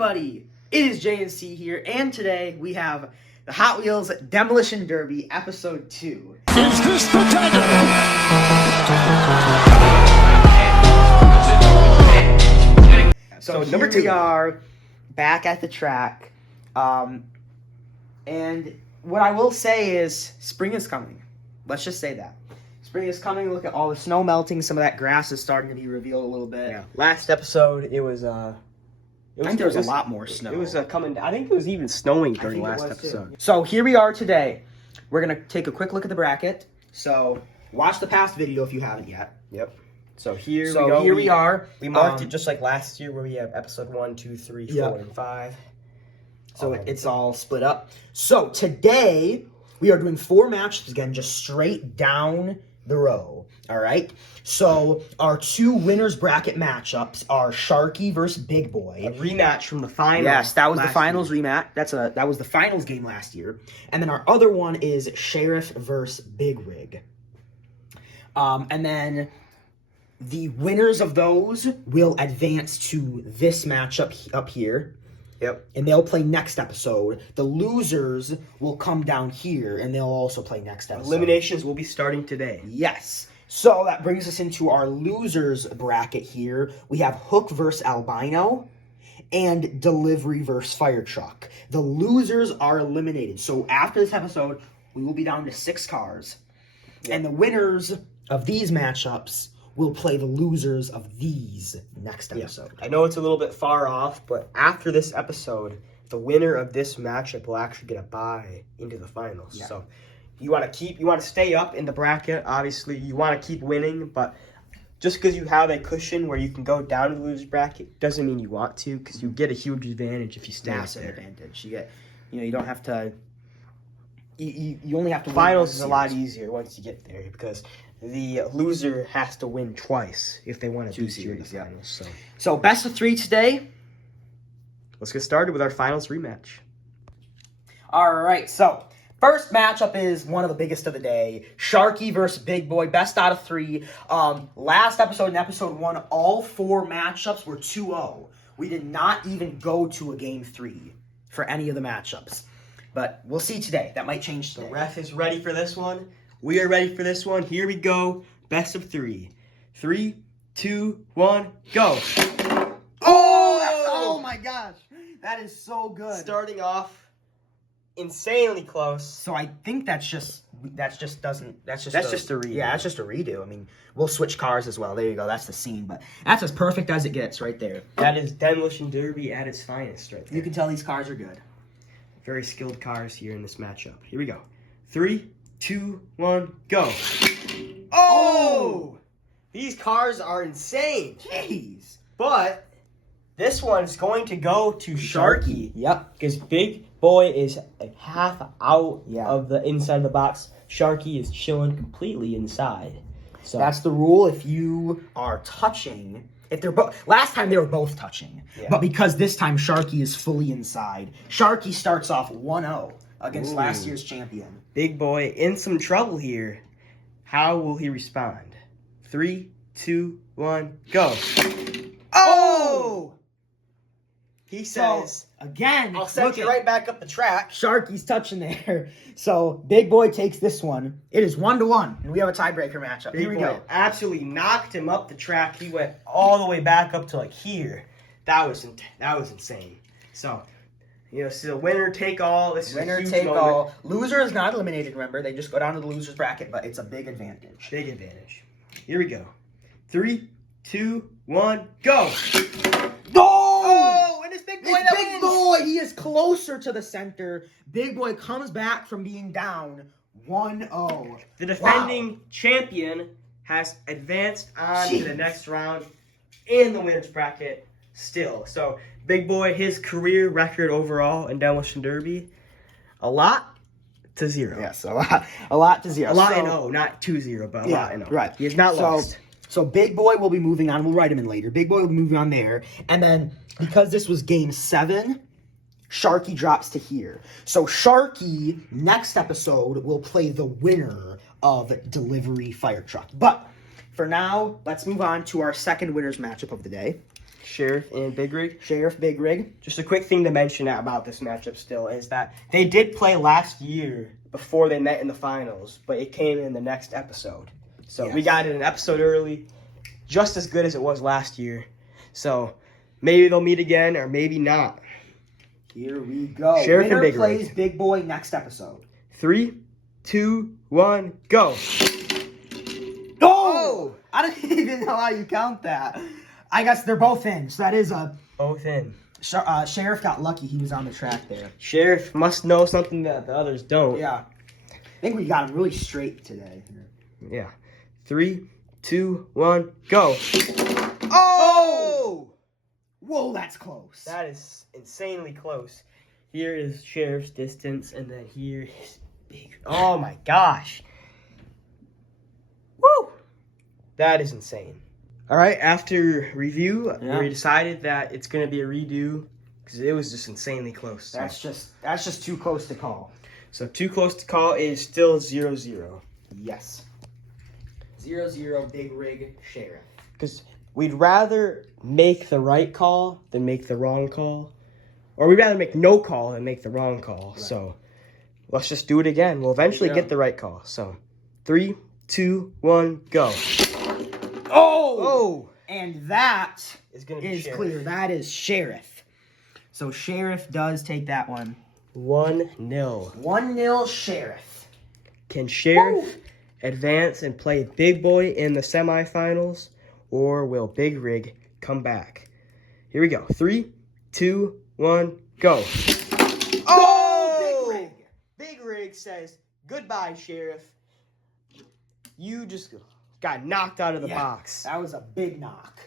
everybody, it is JNC here, and today we have the Hot Wheels Demolition Derby, Episode 2. Is this the dagger? So number 2, we are back at the track, and what I will say is spring is coming. Let's just say that. Spring is coming. Look at all the snow melting. Some of that grass is starting to be revealed a little bit. Yeah. Last episode, it was I think there was a lot more snow. It was coming. I think it was even snowing during last episode. So here we are today. We're gonna take a quick look at the bracket. So watch the past video if you haven't yet. Yep. So here we go. Here we are. We marked it just like last year, where we have episode 1, 2, 3, 4, and 5. So it's all split up. So today we are doing 4 matches again, just straight down the row. All right. So our 2 winners bracket matchups are Sharky versus Big Boy. A rematch from the finals. Yes, that was the finals rematch. That was the finals game last year. And then our other one is Sheriff versus Big Rig. And then the winners of those will advance to this matchup up here. Yep. And they'll play next episode. The losers will come down here, and they'll also play next episode. Eliminations will be starting today. Yes. So that brings us into our losers bracket here. We have Hook versus Albino and Delivery versus Fire Truck. The losers are eliminated. So after this episode, we will be down to 6 cars. Yep. And the winners of these matchups will play the losers of these next episode. I know it's a little bit far off, but after this episode, the winner of this matchup will actually get a bye into the finals. Yeah. So you want to stay up in the bracket. Obviously, you want to keep winning, but just because you have a cushion where you can go down to the losers bracket doesn't mean you want to, because you get a huge advantage if you stay Massive there. advantage. You get, you don't have to. You only have to. Finals is a lot easier once you get there, because the loser has to win twice if they want to do series finals. So best of 3 today. Let's get started with our finals rematch. All right, so first matchup is one of the biggest of the day. Sharky versus Big Boy, best out of 3. Last episode, in episode 1, all 4 matchups were 2-0. We did not even go to a game 3 for any of the matchups. But we'll see today. That might change today. The ref is ready for this one. We are ready for this one. Here we go. Best of 3. 3, 2, 1, go. Oh my gosh. That is so good. Starting off insanely close. So I think that's just a redo. Yeah, that's just a redo. I mean, we'll switch cars as well. There you go. That's the scene, but that's as perfect as it gets right there. That is Demolition Derby at its finest right there. You can tell these cars are good. Very skilled cars here in this matchup. Here we go. 3, 2, 1, go. Oh! These cars are insane. Jeez. But this one's going to go to Sharky. Yep. Because Big Boy is like half out of the inside of the box. Sharky is chilling completely inside. So that's the rule. If you are touching, if they're both, last time they were both touching, but because this time Sharky is fully inside, Sharky starts off 1-0 against last year's champion. Big Boy in some trouble here. How will he respond? 3, 2, 1, go. Oh! He says, again, I'll send you right back up the track. Sharky's touching there. So Big Boy takes this one. It is 1-1, and we have a tiebreaker matchup. Here we go. Absolutely knocked him up the track. He went all the way back up to like here. That was insane. So, so winner take all. This is a huge moment. All. Loser is not eliminated. Remember, they just go down to the losers bracket, but it's a big advantage. Big advantage. Here we go. 3, 2, 1, go. Oh, and it's Big Boy that wins. Big Boy, he is closer to the center. Big Boy comes back from being down 1-0. The defending champion has advanced on to the next round in the winner's bracket still. So Big Boy, his career record overall in Demolition Derby, a lot to 0. Yes, a lot to 0. A lot in O, not 2-0, but a lot in O. Right. He has not lost. So Big Boy will be moving on. We'll write him in later. Big Boy will be moving on there. And then, because this was game 7, Sharky drops to here. So Sharky, next episode, will play the winner of Delivery Fire Truck. But for now, let's move on to our second winners matchup of the day. Sheriff and Big Rig. Sheriff, Big Rig. Just a quick thing to mention about this matchup still is that they did play last year before they met in the finals, but it came in the next episode. So we got it an episode early, just as good as it was last year. So maybe they'll meet again or maybe not. Here we go. Sheriff and Winner Big plays Rig. Big Boy next episode. 3, 2, 1, go. Oh! I don't even know how you count that. I guess they're both in. So that is a... Both in. Sheriff got lucky. He was on the track there. Sheriff must know something that the others don't. Yeah. I think we got him really straight today. Yeah. 3, 2, 1, go. Oh! Whoa, that's close. That is insanely close. Here is Sheriff's distance, and then here is Big. Oh my gosh. Woo! That is insane. All right, after review, we decided that it's going to be a redo because it was just insanely close. So. That's just too close to call. So too close to call is still 0-0. Yes. 0-0 Big Rig Sheriff. Because we'd rather make the right call than make the wrong call. Or we'd rather make no call than make the wrong call. Right. So let's just do it again. We'll eventually get the right call. So 3, 2, 1, go. Oh! And that is going to be Sheriff. Clear. That is Sheriff. So Sheriff does take that one. 1-0. 1-0 Sheriff. Can Sheriff advance and play Big Boy in the semifinals? Or will Big Rig come back? Here we go. 3, 2, 1, go. Oh! Big Rig. Big Rig says, goodbye, Sheriff. You just got knocked out of the box. That was a big knock.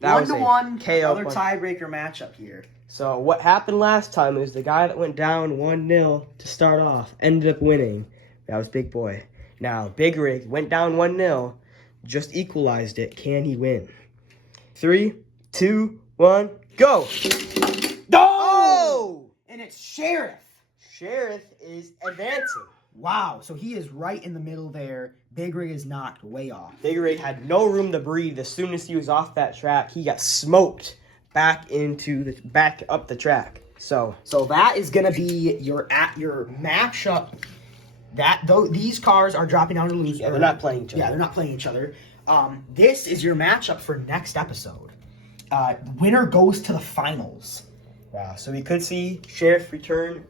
That 1-1, KO. another tiebreaker matchup here. So what happened last time is the guy that went down 1-0 to start off ended up winning. That was Big Boy. Now, Big Rig went down 1-0, just equalized it. Can he win? 3, 2, 1, go! Oh! And it's Sheriff. Sheriff is advancing. Wow, so he is right in the middle there. Big Rig is knocked way off. Big Rig had no room to breathe. As soon as he was off that track, he got smoked back up the track. So that is gonna be your matchup. These cars are dropping down to lose. Yeah, they're not playing each other. Yeah, they're not playing each other. This is your matchup for next episode. Winner goes to the finals. Wow. So we could see Sheriff return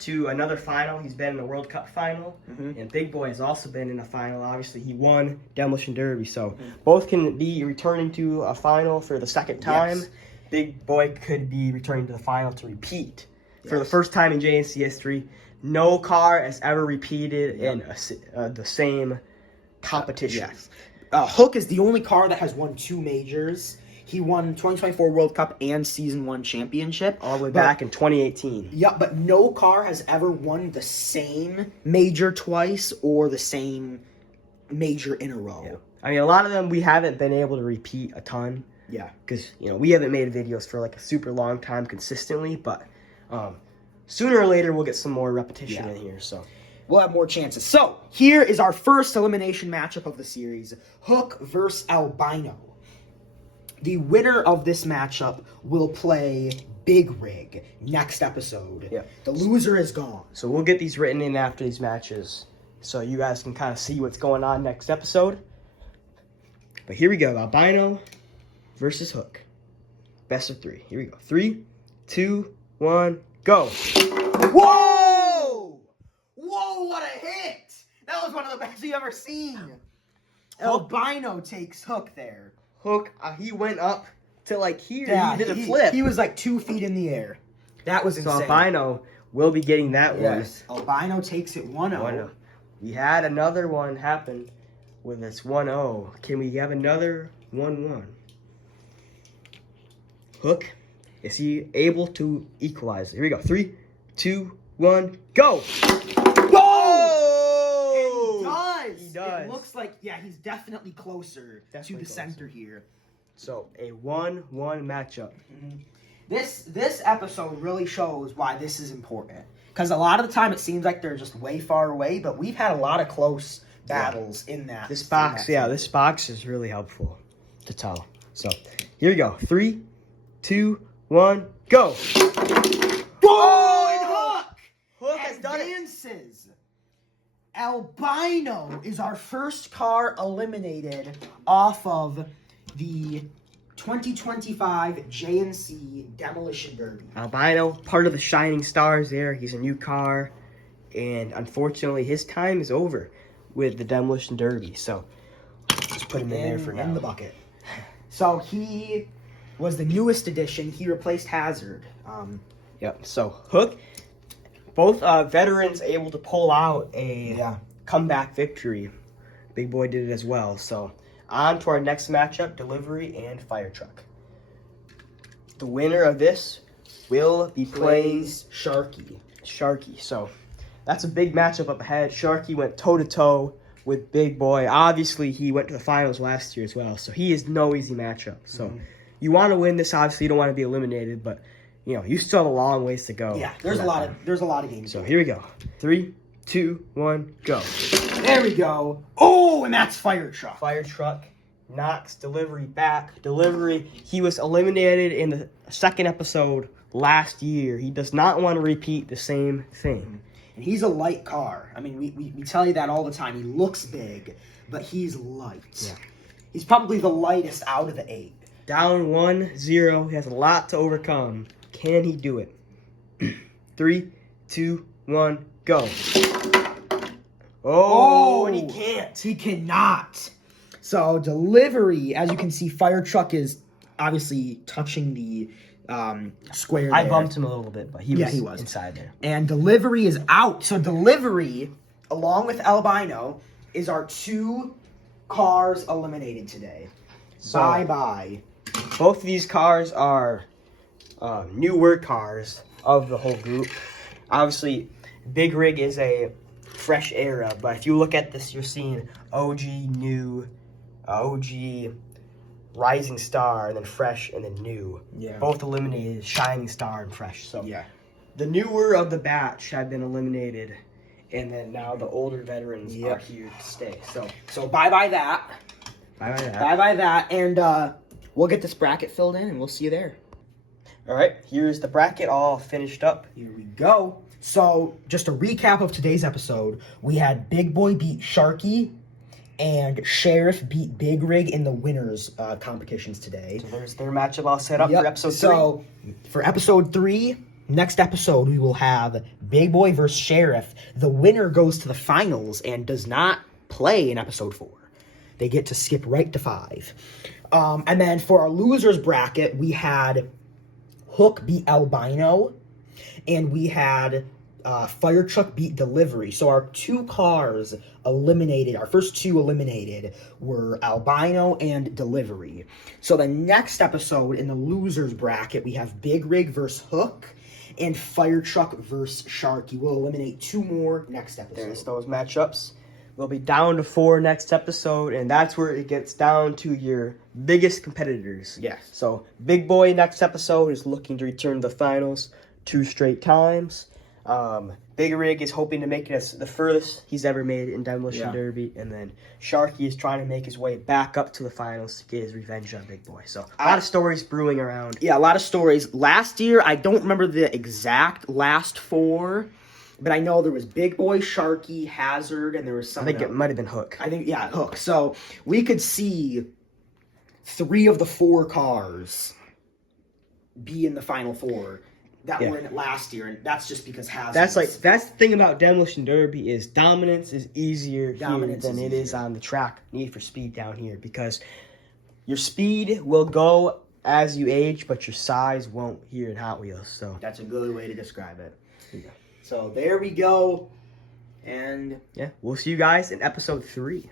to another final. He's been in the World Cup final, and Big Boy has also been in a final. Obviously, he won Demolition Derby, so both can be returning to a final for the second time. Yes. Big Boy could be returning to the final to repeat for the first time in JNC history. No car has ever repeated in the same competition. Hook is the only car that has won 2 majors. He won 2024 World Cup and Season 1 championship. All the way back in 2018. Yeah, but no car has ever won the same major twice or the same major in a row. Yeah. I mean, a lot of them we haven't been able to repeat a ton. Yeah. Because, we haven't made videos for like a super long time consistently, but sooner or later we'll get some more repetition in here, so. We'll have more chances. So, here is our first elimination matchup of the series. Hook versus Albino. The winner of this matchup will play Big Rig next episode. Yeah. The loser is gone. So we'll get these written in after these matches so you guys can kind of see what's going on next episode. But here we go. Albino versus Hook. Best of 3. Here we go. 3, 2, 1, go. Whoa! Whoa, what a hit! That was one of the best you've ever seen. Albino takes Hook there. Hook, he went up to like here. Yeah, he did a flip. He was like 2 feet in the air. That was insane. So Albino will be getting that one. Albino takes it 1-0. We had another one happen with this 1-0. Can we have another 1-1? Hook, is he able to equalize? Here we go. 3, 2, 1, go! He does. It looks like, he's definitely closer to the center here. So, a 1-1 matchup. This episode really shows why this is important. Because a lot of the time it seems like they're just way far away, but we've had a lot of close battles in that. This box is really helpful to tell. So, here we go. 3, 2, 1, go! Oh, and Hook! Hook has done it. Advances. Albino is our first car eliminated off of the 2025 JNC Demolition Derby. Albino, part of the Shining Stars there. He's a new car. And unfortunately, his time is over with the Demolition Derby. So, let's just put him in there for now. In the bucket. So, he was the newest addition. He replaced Hazard. Yep. So, Hook, both veterans able to pull out a comeback victory. Big Boy did it as well. So, on to our next matchup, Delivery and Fire Truck. The winner of this will be playing Sharky. So, that's a big matchup up ahead. Sharky went toe-to-toe with Big Boy. Obviously, he went to the finals last year as well. So, he is no easy matchup. So, you want to win this. Obviously, you don't want to be eliminated, but you still have a long ways to go. Yeah, there's a lot of games. So here we go. 3, 2, 1, go. There we go. Oh, and that's Fire Truck. Fire Truck knocks Delivery back. Delivery, he was eliminated in the second episode last year. He does not want to repeat the same thing. And he's a light car. I mean, we tell you that all the time. He looks big, but he's light. Yeah. He's probably the lightest out of the 8. Down 1-0. He has a lot to overcome. Can he do it? 3, 2, 1, go. Oh, and he can't. He cannot. So, Delivery, as you can see, Fire Truck is obviously touching the square I there. bumped him a little bit, but he was inside there. And Delivery is out. So, Delivery, along with Albino, is our 2 cars eliminated today. So, bye-bye. Both of these cars are newer cars of the whole group. Obviously, Big Rig is a fresh era, but if you look at this, you're seeing OG, new, OG, Rising Star, and then Fresh, and then New. Yeah. Both eliminated, Shining Star and Fresh. So Yeah. the newer of the batch have been eliminated, and then now the older veterans are here to stay. So bye-bye that. Bye-bye that. Bye-bye that. And we'll get this bracket filled in, and we'll see you there. All right, here's the bracket all finished up. Here we go. So, just a recap of today's episode. We had Big Boy beat Sharky, and Sheriff beat Big Rig in the winners competitions today. So there's their matchup all set up for episode 3. So, for episode 3, next episode, we will have Big Boy versus Sheriff. The winner goes to the finals and does not play in episode 4. They get to skip right to 5. And then for our losers bracket, we had Hook beat Albino, and we had Fire Truck beat Delivery. So our 2 cars eliminated, our first 2 eliminated, were Albino and Delivery. So the next episode in the losers bracket, we have Big Rig versus Hook, and Fire Truck versus Sharky. We'll eliminate 2 more next episode. There's those matchups. We'll be down to 4 next episode, and that's where it gets down to your biggest competitors. Yes. So, Big Boy next episode is looking to return to the finals 2 straight times. Big Rig is hoping to make it as the furthest he's ever made in Demolition Derby, and then Sharky is trying to make his way back up to the finals to get his revenge on Big Boy. So, a lot of stories brewing around. Yeah, a lot of stories. Last year, I don't remember the exact last 4, but I know there was Big Boy, Sharky, Hazard, and there was I something think it might have been Hook. Hook. So we could see 3 of the 4 cars be in the final 4 that were in it last year, and that's just because Hazard. That's the thing about Demolition Derby is dominance is easier here than it is on the track. Need for Speed down here, because your speed will go as you age, but your size won't here in Hot Wheels. So that's a good way to describe it. Yeah. So there we go. And yeah, we'll see you guys in episode 3.